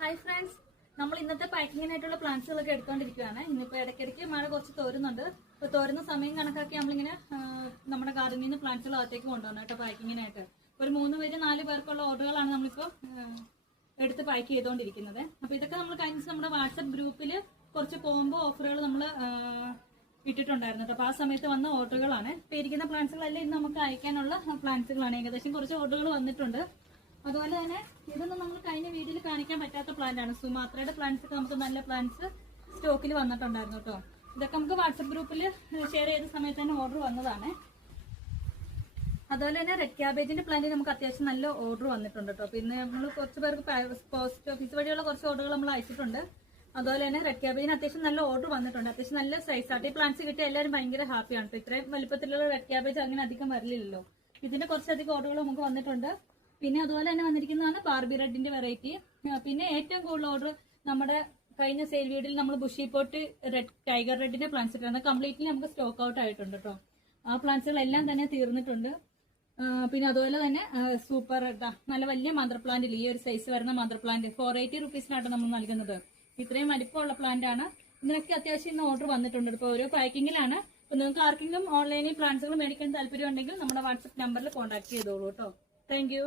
Hi friends, നമ്മൾ ഇന്നത്തെ പാക്കിങ്ങിനായിട്ടുള്ള പ്ലാന്റ്സുകളൊക്കെ എടുത്തോണ്ടിരിക്കുകയാണ്. ഇന്നിപ്പോ ഇടയ്ക്കിടയ്ക്ക് മഴ കുറച്ച് തോരുന്നുണ്ട്. ഇപ്പൊ തോരുന്ന സമയം കണക്കാക്കി നമ്മളിങ്ങനെ നമ്മുടെ ഗാർഡനിൽ നിന്ന് പ്ലാന്റ്സുകൾ അകത്തേക്ക് കൊണ്ടുപോകണം കേട്ടോ പാക്കിങ്ങിനായിട്ട്. ഒരു 3 പേര് 4 പേർക്കുള്ള ഓർഡറുകളാണ് നമ്മളിപ്പോ എടുത്ത് പാക്ക് ചെയ്തുകൊണ്ടിരിക്കുന്നത്. അപ്പൊ ഇതൊക്കെ നമ്മൾ കഴിഞ്ഞ നമ്മുടെ വാട്സപ്പ് ഗ്രൂപ്പിൽ കുറച്ച് കോംബോ ഓഫറുകൾ നമ്മൾ ഇട്ടിട്ടുണ്ടായിരുന്നു കേട്ടോ. അപ്പൊ ആ സമയത്ത് വന്ന ഓർഡറുകളാണ്. ഇപ്പൊ ഇരിക്കുന്ന പ്ലാന്റ്സുകളെല്ലാം ഇന്ന് നമുക്ക് അയക്കാനുള്ള പ്ലാന്റ്സുകളാണ്. ഏകദേശം കുറച്ച് ഓർഡറുകൾ വന്നിട്ടുണ്ട്. അതുപോലെ തന്നെ ഇതൊന്നും നമ്മൾ കഴിഞ്ഞ വീഡിയോയിൽ കാണിക്കാൻ പറ്റാത്ത പ്ലാന്റ് ആണ്. സുമാത്രയുടെ പ്ലാന്റ്സ് ഒക്കെ നമുക്ക് നല്ല പ്ലാന്റ്സ് സ്റ്റോക്കിൽ വന്നിട്ടുണ്ടായിരുന്നു കേട്ടോ. ഇതൊക്കെ നമുക്ക് വാട്സപ്പ് ഗ്രൂപ്പിൽ ഷെയർ ചെയ്ത സമയത്ത് തന്നെ ഓർഡർ വന്നതാണ്. അതുപോലെ തന്നെ റെഡ് ക്യാബേജിന്റെ പ്ലാന്റ് നമുക്ക് അത്യാവശ്യം നല്ല ഓർഡർ വന്നിട്ടുണ്ട് കേട്ടോ. പിന്നെ നമ്മൾ കുറച്ച് പേർക്ക് പോസ്റ്റ് ഓഫീസ് വഴിയുള്ള കുറച്ച് ഓർഡറുകൾ നമ്മൾ അയച്ചിട്ടുണ്ട്. അതുപോലെ തന്നെ റെഡ് ക്യാബേജിന് അത്യാവശ്യം നല്ല ഓർഡർ വന്നിട്ടുണ്ട്. അത്യാവശ്യം നല്ല സൈസ് ആയിട്ട് ഈ പ്ലാന്റ്സ് കിട്ടിയ എല്ലാവരും ഭയങ്കര ഹാപ്പിയാണ് കേട്ടോ. ഇത്രയും വലുപ്പത്തിലുള്ള റെഡ് ക്യാബേജ് അങ്ങനെ അധികം വരില്ലല്ലോ. ഇതിന്റെ കുറച്ചധികം ഓർഡറുകൾ നമുക്ക് വന്നിട്ടുണ്ട്. പിന്നെ അതുപോലെ തന്നെ വന്നിരിക്കുന്നതാണ് ബാർബി റെഡിന്റെ വെറൈറ്റി. പിന്നെ ഏറ്റവും കൂടുതൽ ഓർഡർ നമ്മുടെ കഴിഞ്ഞ സെയിൽ വീഡിയോയിൽ നമ്മൾ ബുഷി പോട്ട് റെഡ് ടൈഗർ റെഡിന്റെ പ്ലാന്റ്സ് ഇട്ടാണ്. കംപ്ലീറ്റ്ലി നമുക്ക് സ്റ്റോക്ക് ഔട്ട് ആയിട്ടുണ്ട് കേട്ടോ. ആ പ്ലാന്റ്സുകളെല്ലാം തന്നെ തീർന്നിട്ടുണ്ട്. പിന്നെ അതുപോലെ തന്നെ സൂപ്പർ നല്ല വലിയ മദർ പ്ലാന്റ്, ഈ ഒരു സൈസ് വരുന്ന മദർ പ്ലാന്റ് 480 റുപ്പീസിനാണ് നമ്മൾ നൽകുന്നത്. ഇത്രയും വലിപ്പമുള്ള പ്ലാന്റ് ആണ്. ഇതിനൊക്കെ അത്യാവശ്യം ഇന്ന് ഓർഡർ വന്നിട്ടുണ്ട്. ഇപ്പോൾ ഓരോ പാക്കിങ്ങിലാണ്. അപ്പൊ നിങ്ങൾക്ക് ആർക്കെങ്കിലും ഓൺലൈനിൽ പ്ലാന്റ്സുകൾ മേടിക്കാൻ താല്പര്യം ഉണ്ടെങ്കിൽ നമ്മുടെ വാട്സ്ആപ്പ് നമ്പറിൽ കോൺടാക്ട് ചെയ്തോളൂ കേട്ടോ. Thank you.